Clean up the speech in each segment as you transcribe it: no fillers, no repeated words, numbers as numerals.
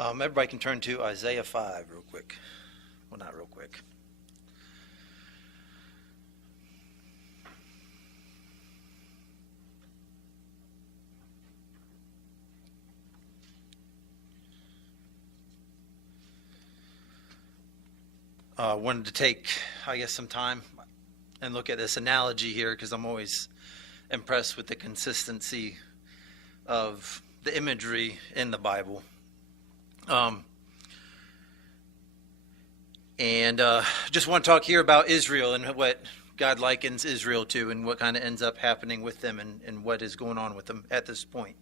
Everybody can turn to Isaiah 5 real quick. Well, not real quick. Wanted to take, some time and look at this analogy here because I'm always impressed with the consistency of the imagery in the Bible. Just want to talk here about Israel and what God likens Israel to and what kind of ends up happening with them and what is going on with them at this point.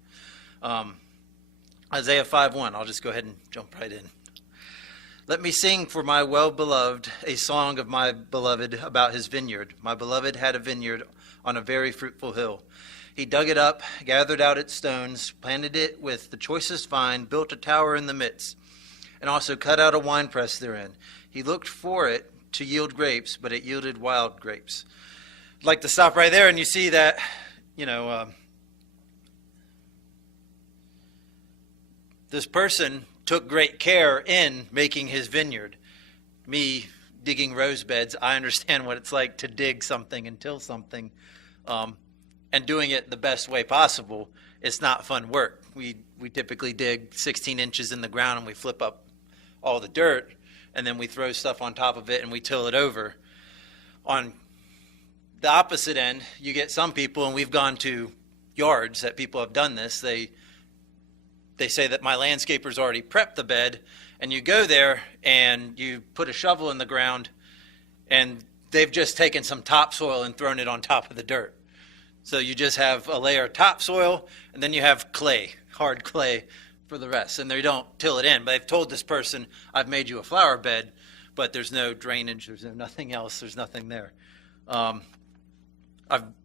Isaiah 5:1, I'll just go ahead and jump right in. Let me sing for my well-beloved a song of my beloved about his vineyard. My beloved had a vineyard on a very fruitful hill. He dug it up, gathered out its stones, planted it with the choicest vine, built a tower in the midst, and also cut out a winepress therein. He looked for it to yield grapes, but it yielded wild grapes. I'd like to stop right there, and you see that, this person took great care in making his vineyard. Me digging rose beds, I understand what it's like to dig something and till something, and doing it the best way possible. It's not fun work. We typically dig 16 inches in the ground and we flip up all the dirt, and then we throw stuff on top of it and we till it over. On the opposite end, you get some people, and we've gone to yards that people have done this. They say that my landscaper's already prepped the bed, and you go there and you put a shovel in the ground, and they've just taken some topsoil and thrown it on top of the dirt. So you just have a layer of topsoil, and then you have clay, hard clay for the rest. And they don't till it in. But they've told this person, I've made you a flower bed, but there's no drainage, there's nothing else, there's nothing there. I've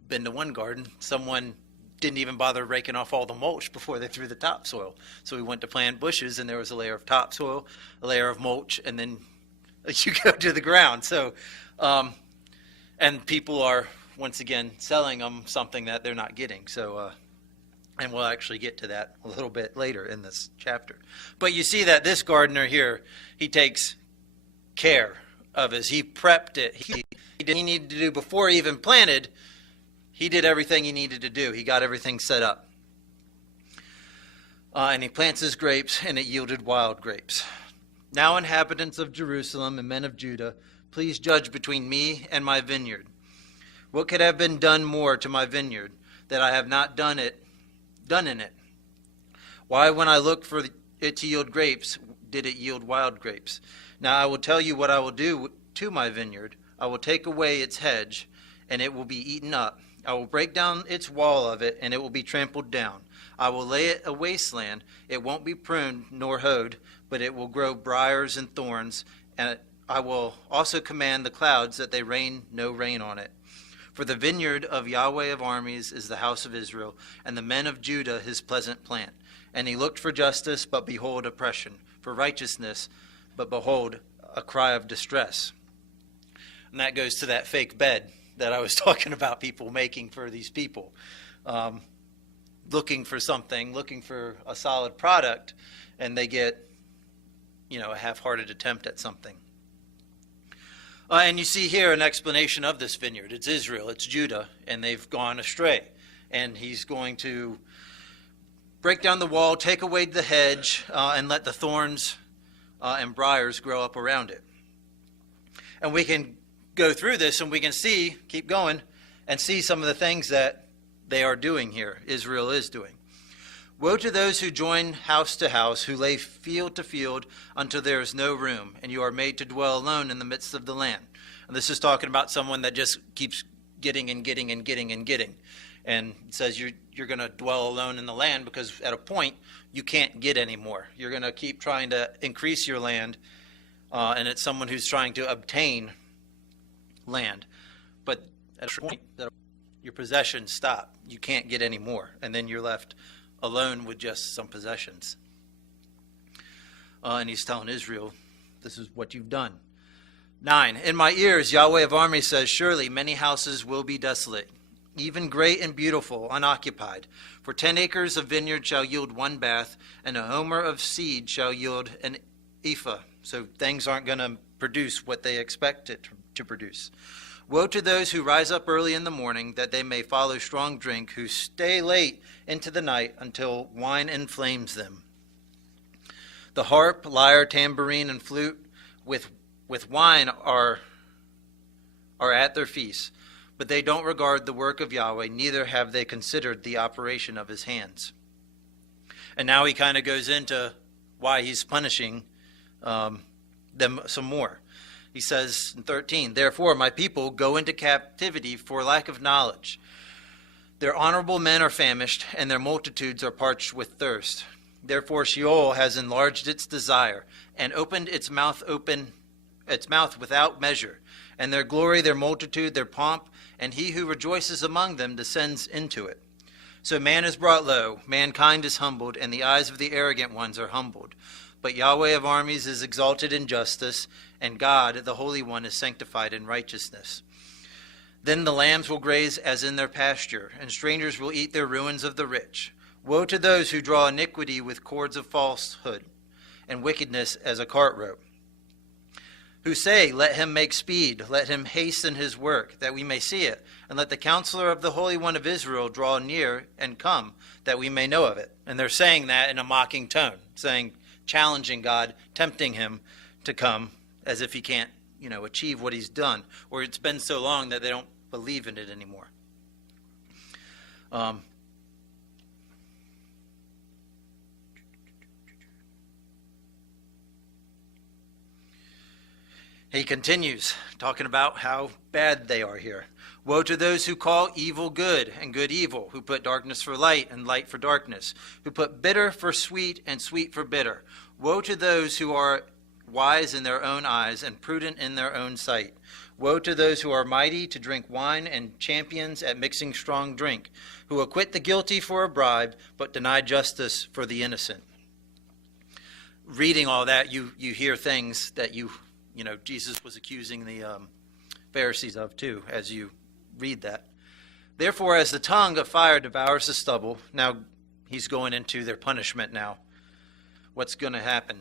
been to one garden, someone didn't even bother raking off all the mulch before they threw the topsoil. So we went to plant bushes, and there was a layer of topsoil, a layer of mulch, and then you go to the ground. So, and people are, once again, selling them something that they're not getting. So, and we'll actually get to that a little bit later in this chapter. But you see that this gardener here, he takes care of his. He prepped it. He did what he needed to do before he even planted. He did everything he needed to do. He got everything set up. And he plants his grapes, and it yielded wild grapes. Now, inhabitants of Jerusalem and men of Judah, please judge between me and my vineyard. What could have been done more to my vineyard that I have not done in it? Why, when I looked for it to yield grapes, did it yield wild grapes? Now I will tell you what I will do to my vineyard. I will take away its hedge, and it will be eaten up. I will break down its wall of it, and it will be trampled down. I will lay it a wasteland. It won't be pruned nor hoed, but it will grow briars and thorns. And I will also command the clouds that they rain no rain on it. For the vineyard of Yahweh of armies is the house of Israel, and the men of Judah his pleasant plant. And he looked for justice, but behold oppression, for righteousness, but behold a cry of distress. And that goes to that fake bed that I was talking about, people making for these people. Looking for something, looking for a solid product, and they get, a half-hearted attempt at something. And you see here an explanation of this vineyard. It's Israel, it's Judah, and they've gone astray. And he's going to break down the wall, take away the hedge, and let the thorns and briars grow up around it. And we can go through this, and we can see, keep going, and see some of the things that they are doing here, Israel is doing. Woe to those who join house to house, who lay field to field until there is no room, and you are made to dwell alone in the midst of the land. And this is talking about someone that just keeps getting and getting and getting and getting. And it says you're going to dwell alone in the land because at a point you can't get any more. You're going to keep trying to increase your land, and it's someone who's trying to obtain land. But at a point, your possessions stop. You can't get any more. And then you're left alone with just some possessions. And he's telling Israel, this is what you've done. 9, in my ears, Yahweh of armies says, surely many houses will be desolate. even great and beautiful, unoccupied. For 10 acres of vineyard shall yield one bath, and a homer of seed shall yield an ephah. So things aren't going to produce what they expect it to produce. Woe to those who rise up early in the morning, that they may follow strong drink, who stay late into the night until wine inflames them. The harp, lyre, tambourine, and flute with wine are at their feasts, but they don't regard the work of Yahweh, neither have they considered the operation of his hands. And now he kind of goes into why he's punishing them some more. He says in 13, therefore my people go into captivity for lack of knowledge. Their honorable men are famished, and their multitudes are parched with thirst. Therefore Sheol has enlarged its desire, and opened its mouth without measure. And their glory, their multitude, their pomp, and he who rejoices among them descends into it. So man is brought low, mankind is humbled, and the eyes of the arrogant ones are humbled. But Yahweh of armies is exalted in justice, and God, the Holy One, is sanctified in righteousness. Then the lambs will graze as in their pasture, and strangers will eat their ruins of the rich. Woe to those who draw iniquity with cords of falsehood, and wickedness as a cart rope. Who say, let him make speed, let him hasten his work, that we may see it, and let the counselor of the Holy One of Israel draw near and come, that we may know of it. And they're saying that in a mocking tone, challenging God, tempting him to come, as if he can't, achieve what he's done, or it's been so long that they don't believe in it anymore. He continues talking about how bad they are here. Woe to those who call evil good and good evil, who put darkness for light and light for darkness, who put bitter for sweet and sweet for bitter. Woe to those who are wise in their own eyes and prudent in their own sight. Woe to those who are mighty to drink wine and champions at mixing strong drink, who acquit the guilty for a bribe, but deny justice for the innocent. Reading all that, you hear things that Jesus was accusing the Pharisees of too, as you read that. Therefore, as the tongue of fire devours the stubble, now he's going into their punishment now. What's going to happen?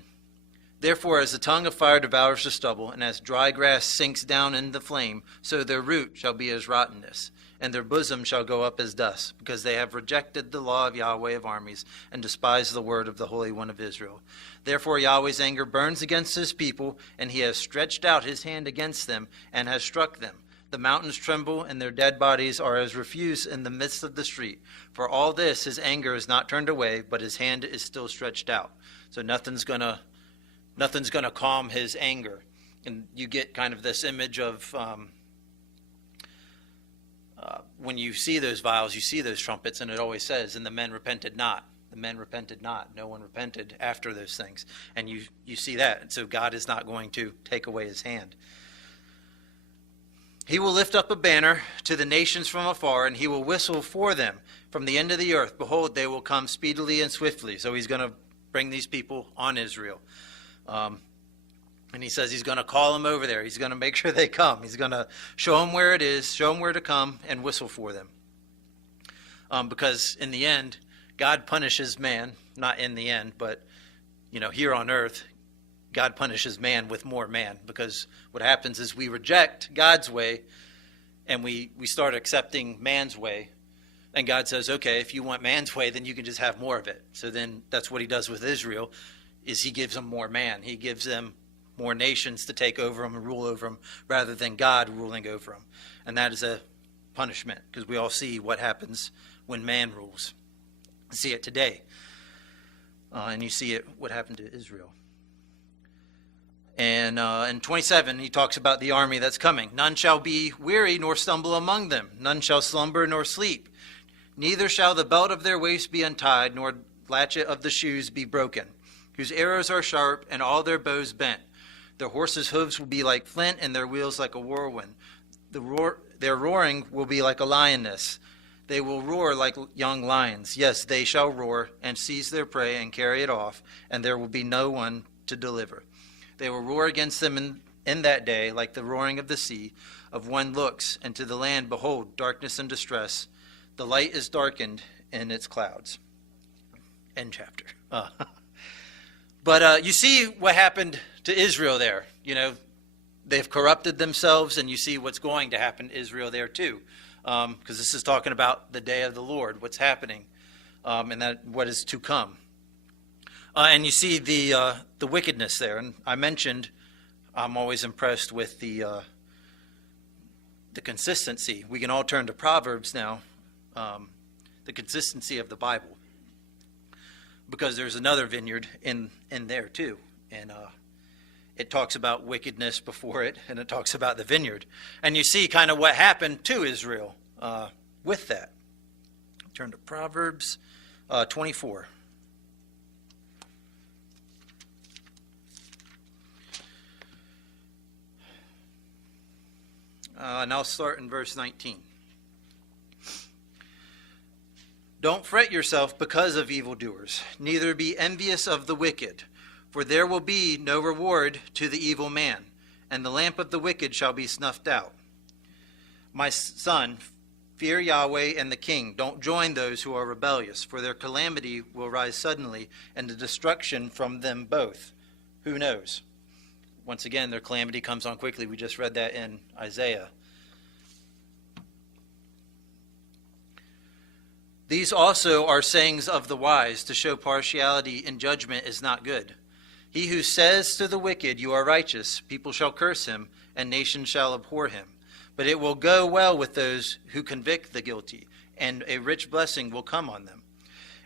Therefore, as the tongue of fire devours the stubble, and as dry grass sinks down in the flame, so their root shall be as rottenness, and their bosom shall go up as dust, because they have rejected the law of Yahweh of armies, and despised the word of the Holy One of Israel. Therefore Yahweh's anger burns against his people, and he has stretched out his hand against them, and has struck them. The mountains tremble, and their dead bodies are as refuse in the midst of the street. For all this his anger is not turned away, but his hand is still stretched out. So nothing's gonna calm his anger. And you get kind of this image of when you see those vials, you see those trumpets, and it always says, and the men repented not. The men repented not. No one repented after those things. And you see that. And so God is not going to take away his hand. He will lift up a banner to the nations from afar, and he will whistle for them from the end of the earth. Behold, they will come speedily and swiftly. So he's going to bring these people on Israel. And he says he's going to call them over there. He's going to make sure they come. He's going to show them where it is, show them where to come, and whistle for them. Because in the end, God punishes man. Not in the end, but here on earth, God punishes man with more man. Because what happens is we reject God's way, and we start accepting man's way. And God says, okay, if you want man's way, then you can just have more of it. So then that's what he does with Israel, is he gives them more man. He gives them more nations to take over them and rule over them, rather than God ruling over them. And that is a punishment, because we all see what happens when man rules. You see it today. And you see it, what happened to Israel. And in 27, he talks about the army that's coming. None shall be weary nor stumble among them. None shall slumber nor sleep. Neither shall the belt of their waist be untied, nor latchet of the shoes be broken. Whose arrows are sharp, and all their bows bent. Their horses' hooves will be like flint, and their wheels like a whirlwind. Their roaring will be like a lioness. They will roar like young lions. Yes, they shall roar, and seize their prey, and carry it off, and there will be no one to deliver. They will roar against them in that day like the roaring of the sea, of one looks, and to the land, behold, darkness and distress. The light is darkened in its clouds. End chapter. But you see what happened to Israel there. They've corrupted themselves, and you see what's going to happen to Israel there too. Because this is talking about the day of the Lord, what's happening, and that what is to come. And you see the wickedness there. And I mentioned I'm always impressed with the consistency. We can all turn to Proverbs now. The consistency of the Bible, because there's another vineyard in there too, and it talks about wickedness before it, and it talks about the vineyard, and you see kind of what happened to Israel with that. Turn to Proverbs 24. And I'll start in verse 19. Don't fret yourself because of evildoers, neither be envious of the wicked, for there will be no reward to the evil man, and the lamp of the wicked shall be snuffed out. My son, fear Yahweh and the king. Don't join those who are rebellious, for their calamity will rise suddenly, and the destruction from them both. Who knows? Once again, their calamity comes on quickly. We just read that in Isaiah. These also are sayings of the wise. To show partiality in judgment is not good. He who says to the wicked, you are righteous, people shall curse him, and nations shall abhor him. But it will go well with those who convict the guilty, and a rich blessing will come on them.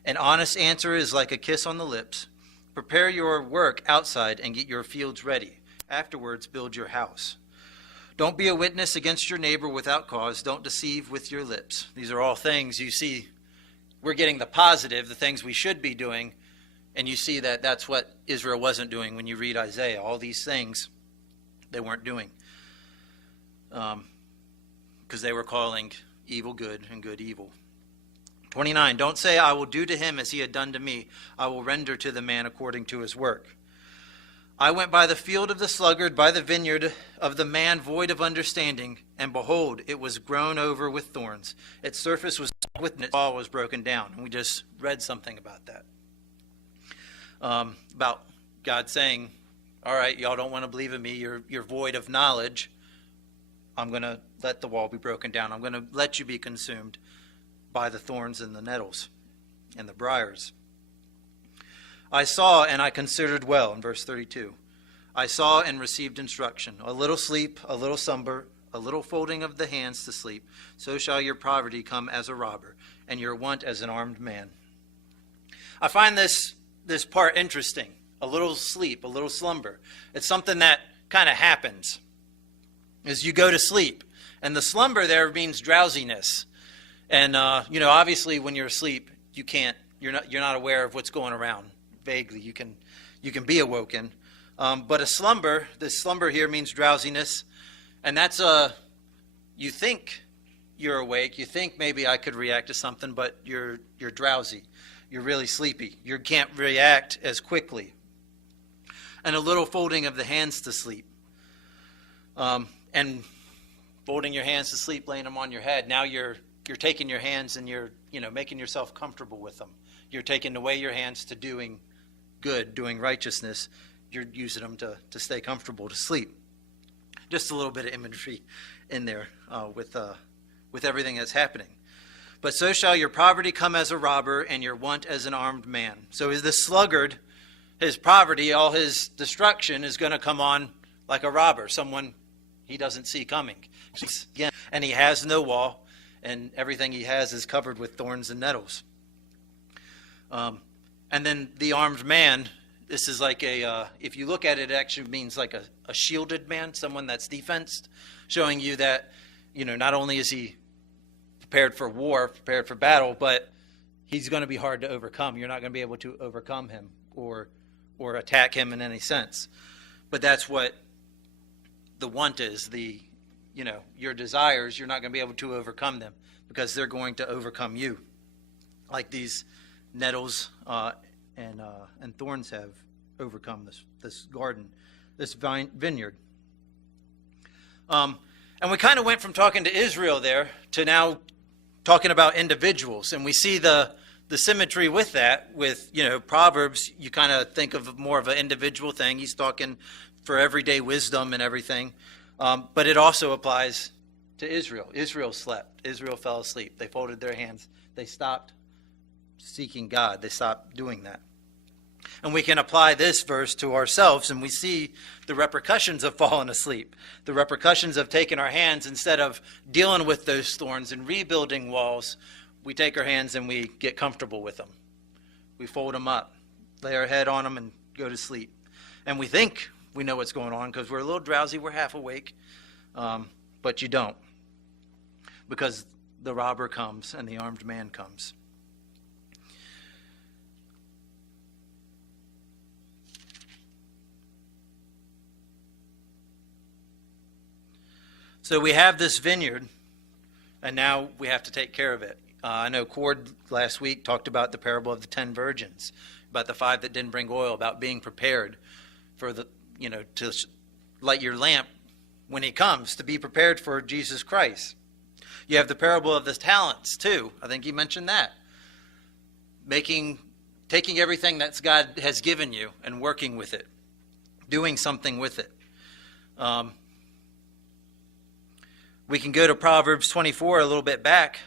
An honest answer is like a kiss on the lips. Prepare your work outside and get your fields ready. Afterwards, build your house. Don't be a witness against your neighbor without cause. Don't deceive with your lips. These are all things you see. We're getting the positive, the things we should be doing, and you see that that's what Israel wasn't doing when you read Isaiah. All these things they weren't doing, because they were calling evil good and good evil. 29, don't say, I will do to him as he had done to me. I will render to the man according to his work. I went by the field of the sluggard, by the vineyard of the man void of understanding, and behold, it was grown over with thorns. Its surface was with, and its wall was broken down. And we just read something about that. About God saying, all right, y'all don't want to believe in me. You're void of knowledge. I'm going to let the wall be broken down. I'm going to let you be consumed by the thorns and the nettles and the briars. I saw and I considered well, in verse 32. I saw and received instruction. A little sleep, a little slumber, a little folding of the hands to sleep. So shall your poverty come as a robber, and your want as an armed man. I find this part interesting. A little sleep, a little slumber. It's something that kind of happens as you go to sleep. And the slumber there means drowsiness. And obviously when you're asleep, you're not aware of what's going around. Vaguely, you can be awoken, but this slumber here means drowsiness, and that's you think you're awake, you think maybe I could react to something, but you're drowsy, you're really sleepy, you can't react as quickly. And a little folding of the hands to sleep, and folding your hands to sleep, laying them on your head. Now you're taking your hands and you're making yourself comfortable with them. You're taking away your hands to doing good, doing righteousness. You're using them to stay comfortable, to sleep. Just a little bit of imagery in there with everything that's happening. But so shall your poverty come as a robber, and your want as an armed man. So is the sluggard, his poverty, all his destruction is going to come on like a robber, someone he doesn't see coming. And he has no wall, and everything he has is covered with thorns and nettles. And then the armed man, this is like if you look at it, it actually means like a shielded man, someone that's defensed, showing you that, not only is he prepared for war, prepared for battle, but he's going to be hard to overcome. You're not going to be able to overcome him or attack him in any sense. But that's what the want is, your desires, you're not going to be able to overcome them because they're going to overcome you. Like these nettles and thorns have overcome this garden, this vineyard. And we kind of went from talking to Israel there to now talking about individuals. And we see the symmetry with that. With, Proverbs, you kind of think of more of an individual thing. He's talking for everyday wisdom and everything. But it also applies to Israel. Israel slept. Israel fell asleep. They folded their hands. They stopped seeking God. They stopped doing that. And we can apply this verse to ourselves, and we see the repercussions of falling asleep, the repercussions of taking our hands instead of dealing with those thorns and rebuilding walls. We take our hands and we get comfortable with them. We fold them up, lay our head on them, and go to sleep. And we think we know what's going on because we're a little drowsy, we're half awake, but you don't, because the robber comes and the armed man comes. So we have this vineyard, and now we have to take care of it. I know Cord last week talked about the parable of the 10 virgins, about the 5 that didn't bring oil, about being prepared for to light your lamp when he comes, to be prepared for Jesus Christ. You have the parable of the talents too. I think he mentioned that. Taking everything that God has given you and working with it, doing something with it. We can go to Proverbs 24 a little bit back.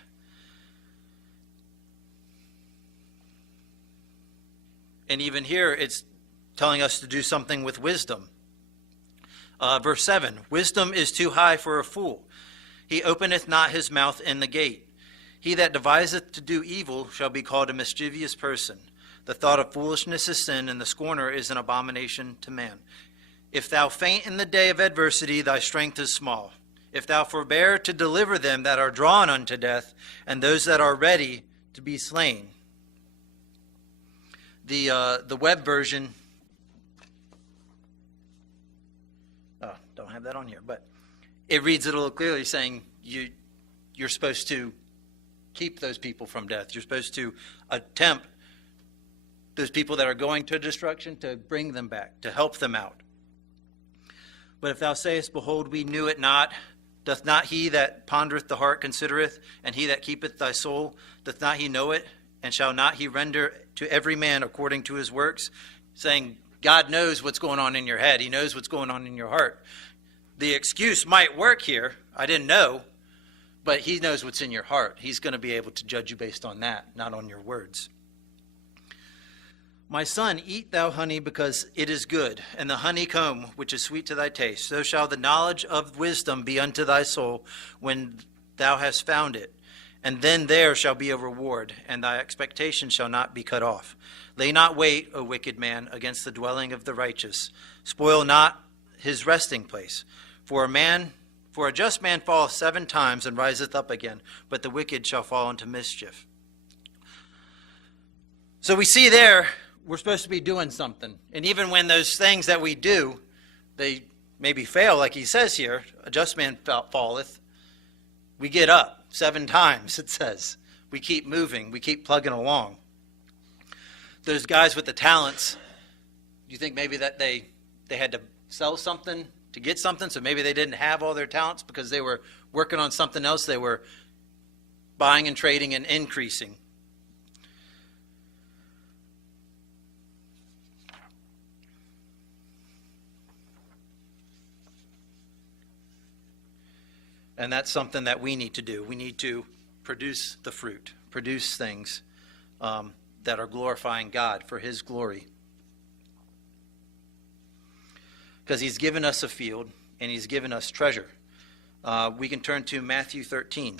And even here, it's telling us to do something with wisdom. Verse 7, wisdom is too high for a fool. He openeth not his mouth in the gate. He that deviseth to do evil shall be called a mischievous person. The thought of foolishness is sin, and the scorner is an abomination to man. If thou faint in the day of adversity, thy strength is small. If thou forbear to deliver them that are drawn unto death, and those that are ready to be slain. The web version, don't have that on here, but it reads it a little clearly, saying you're supposed to keep those people from death. You're supposed to attempt those people that are going to destruction to bring them back, to help them out. But if thou sayest, behold, we knew it not, doth not he that pondereth the heart considereth, and he that keepeth thy soul, doth not he know it, and shall not he render to every man according to his works? Saying God knows what's going on in your head. He knows what's going on in your heart. The excuse might work here. I didn't know, but he knows what's in your heart. He's going to be able to judge you based on that, not on your words. My son, eat thou honey, because it is good, and the honeycomb, which is sweet to thy taste. So shall the knowledge of wisdom be unto thy soul when thou hast found it. And then there shall be a reward, and thy expectation shall not be cut off. Lay not wait, O wicked man, against the dwelling of the righteous. Spoil not his resting place. For a just man falleth 7 times and riseth up again, but the wicked shall fall into mischief. So we see there, we're supposed to be doing something. And even when those things that we do, they maybe fail, like he says here, a just man falleth, we get up 7 times, it says. We keep moving. We keep plugging along. Those guys with the talents, do you think maybe that they had to sell something to get something? So maybe they didn't have all their talents because they were working on something else. They were buying and trading and increasing. And that's something that we need to do. We need to produce the fruit, produce things that are glorifying God for his glory. Because he's given us a field and he's given us treasure. We can turn to Matthew 13.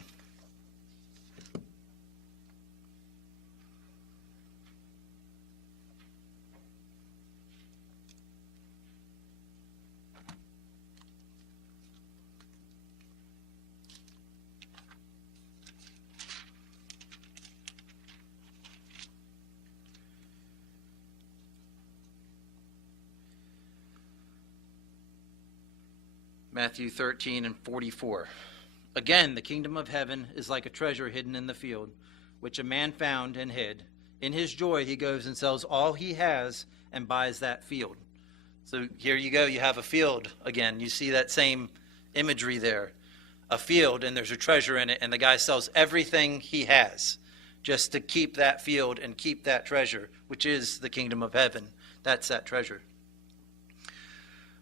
Matthew 13 and 44. Again, the kingdom of heaven is like a treasure hidden in the field, which a man found and hid. In his joy, he goes and sells all he has and buys that field. So here you go. You have a field again. You see that same imagery there. A field, and there's a treasure in it, and the guy sells everything he has just to keep that field and keep that treasure, which is the kingdom of heaven. That's that treasure.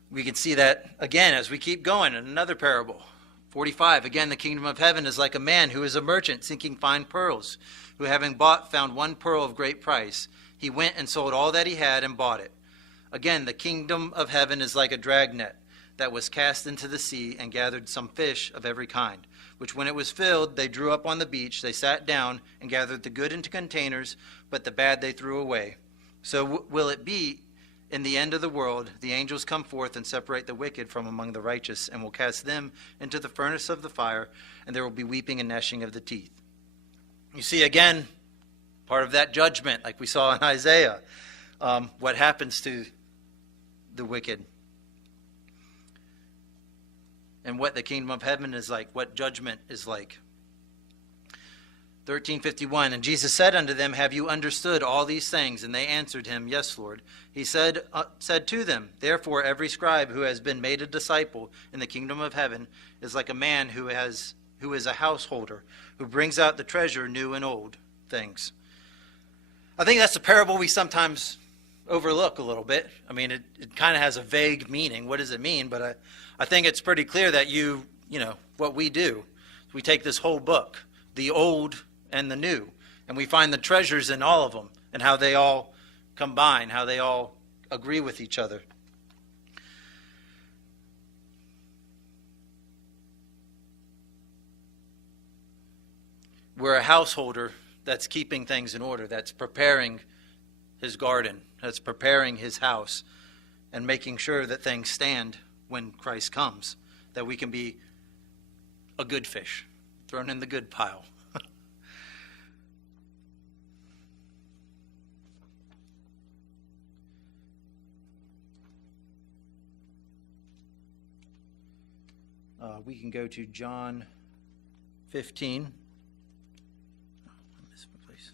We can see that again as we keep going in another parable. 45, again, the kingdom of heaven is like a man who is a merchant seeking fine pearls, who having bought found one pearl of great price. He went and sold all that he had and bought it. Again, the kingdom of heaven is like a dragnet that was cast into the sea and gathered some fish of every kind, which when it was filled, they drew up on the beach. They sat down and gathered the good into containers, but the bad they threw away. So will it be in the end of the world. The angels come forth and separate the wicked from among the righteous, and will cast them into the furnace of the fire, and there will be weeping and gnashing of the teeth. You see, again, part of that judgment, like we saw in Isaiah, what happens to the wicked. And what the kingdom of heaven is like, what judgment is like. 13:51, and Jesus said unto them, have you understood all these things? And they answered him, yes, Lord. He said to them, therefore every scribe who has been made a disciple in the kingdom of heaven is like a man who is a householder, who brings out the treasure, new and old things. I think that's a parable we sometimes overlook a little bit. I mean, it kind of has a vague meaning. What does it mean? But I think it's pretty clear that you know, what we do, we take this whole book, the old and the new, and we find the treasures in all of them and how they all combine, how they all agree with each other. We're a householder that's keeping things in order, that's preparing his garden, that's preparing his house, and making sure that things stand when Christ comes, that we can be a good fish, thrown in the good pile. We can go to John 15. Oh, I missed my place.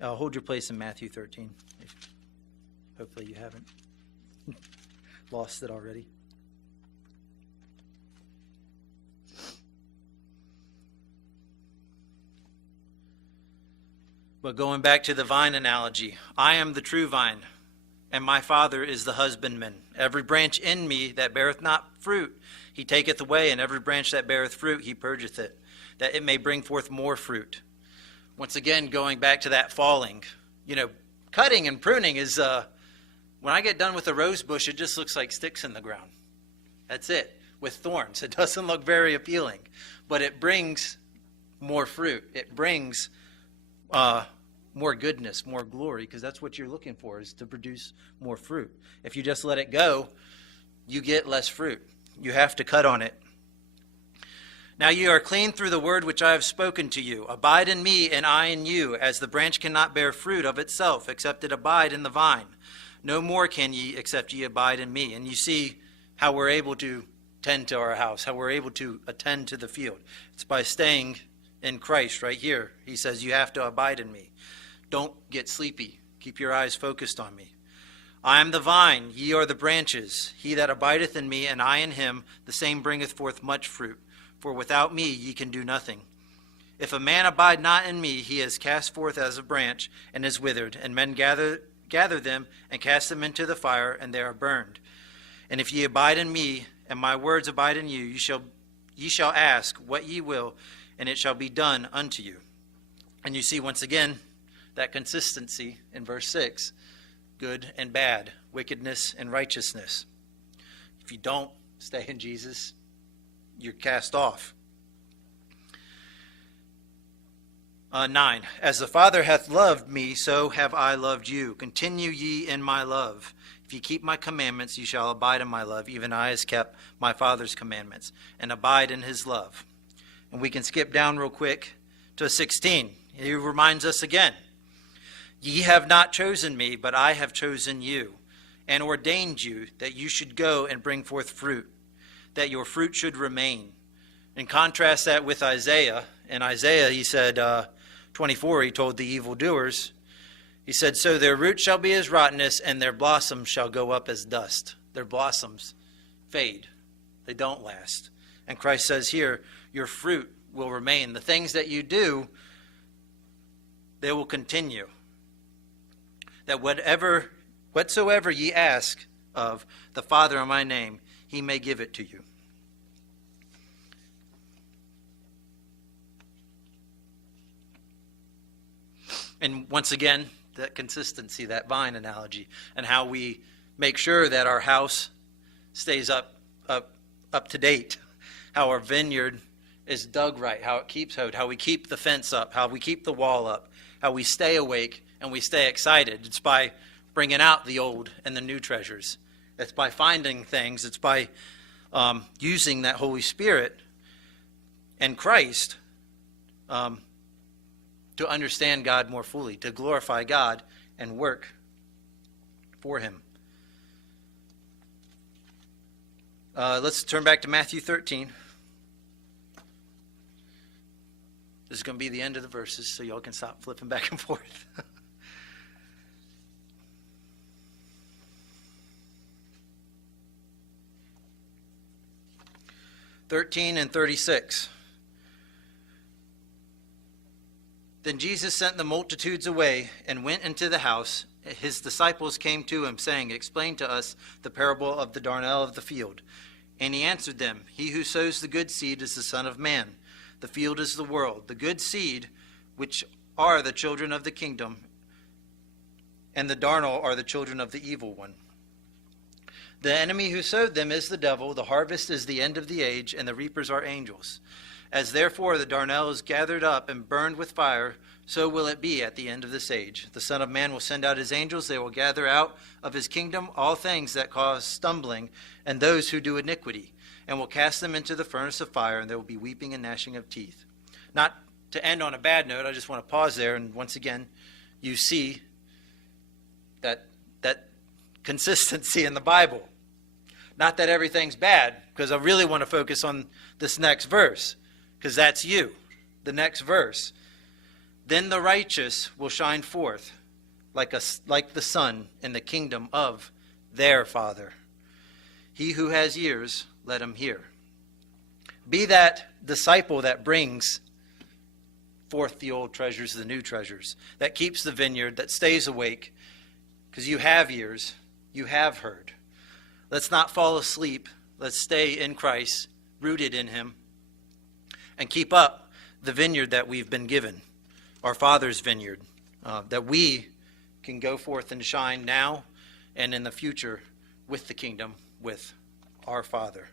Hold your place in Matthew 13. Hopefully you haven't lost it already. But going back to the vine analogy, I am the true vine, and my Father is the husbandman. Every branch in me that beareth not fruit, he taketh away, and every branch that beareth fruit, he purgeth it, that it may bring forth more fruit. Once again, going back to that falling, cutting and pruning is, when I get done with a rose bush, it just looks like sticks in the ground. That's it, with thorns. It doesn't look very appealing, but it brings more fruit. It brings more goodness, more glory, because that's what you're looking for, is to produce more fruit. If you just let it go, you get less fruit. You have to cut on it. Now you are clean through the word which I have spoken to you. Abide in me, and I in you, as the branch cannot bear fruit of itself, except it abide in the vine. No more can ye, except ye abide in me. And you see how we're able to tend to our house, how we're able to attend to the field. It's by staying in Christ right here. He says you have to abide in me. Don't get sleepy. Keep your eyes focused on me. I am the vine, ye are the branches. He that abideth in me, and I in him, the same bringeth forth much fruit. For without me ye can do nothing. If a man abide not in me, he is cast forth as a branch, and is withered. And men gather them, and cast them into the fire, and they are burned. And if ye abide in me, and my words abide in you, ye shall ask what ye will, and it shall be done unto you. And you see once again that consistency in verse 6. Good and bad, wickedness and righteousness. If you don't stay in Jesus, you're cast off. 9. As the Father hath loved me, so have I loved you. Continue ye in my love. If ye keep my commandments, ye shall abide in my love, even I has kept my Father's commandments, and abide in his love. And we can skip down real quick to 16. He reminds us again. Ye have not chosen me, but I have chosen you, and ordained you that you should go and bring forth fruit, that your fruit should remain. And contrast that with Isaiah. In Isaiah, he said, 24, he told the evildoers, he said, so their root shall be as rottenness, and their blossoms shall go up as dust. Their blossoms fade. They don't last. And Christ says here, your fruit will remain. The things that you do, they will continue. That whatsoever ye ask of the Father in my name, he may give it to you. And once again, that consistency, that vine analogy, and how we make sure that our house stays up to date, how our vineyard is dug right, how it keeps out, how we keep the fence up, how we keep the wall up, how we stay awake and we stay excited. It's by bringing out the old and the new treasures. It's by finding things. It's by using that Holy Spirit and Christ to understand God more fully, to glorify God and work for him. Let's turn back to Matthew 13. This is going to be the end of the verses, so y'all can stop flipping back and forth. 13 and 36. Then Jesus sent the multitudes away and went into the house. His disciples came to him, saying, explain to us the parable of the darnel of the field. And he answered them, he who sows the good seed is the Son of Man. The field is the world. The good seed, which are the children of the kingdom, and the darnel are the children of the evil one. The enemy who sowed them is the devil. The harvest is the end of the age, and the reapers are angels. As therefore the darnel is gathered up and burned with fire, so will it be at the end of this age. The Son of Man will send out his angels. They will gather out of his kingdom all things that cause stumbling and those who do iniquity, and will cast them into the furnace of fire, and there will be weeping and gnashing of teeth. Not to end on a bad note, I just want to pause there, and once again, you see that consistency in the Bible. Not that everything's bad, because I really want to focus on this next verse, because that's you. The next verse. Then the righteous will shine forth like the sun in the kingdom of their Father. He who has ears, let him hear. Be that disciple that brings forth the old treasures, the new treasures, that keeps the vineyard, that stays awake, because you have ears, you have heard. Let's not fall asleep. Let's stay in Christ, rooted in him, and keep up the vineyard that we've been given, our Father's vineyard, that we can go forth and shine now and in the future with the kingdom, with our Father.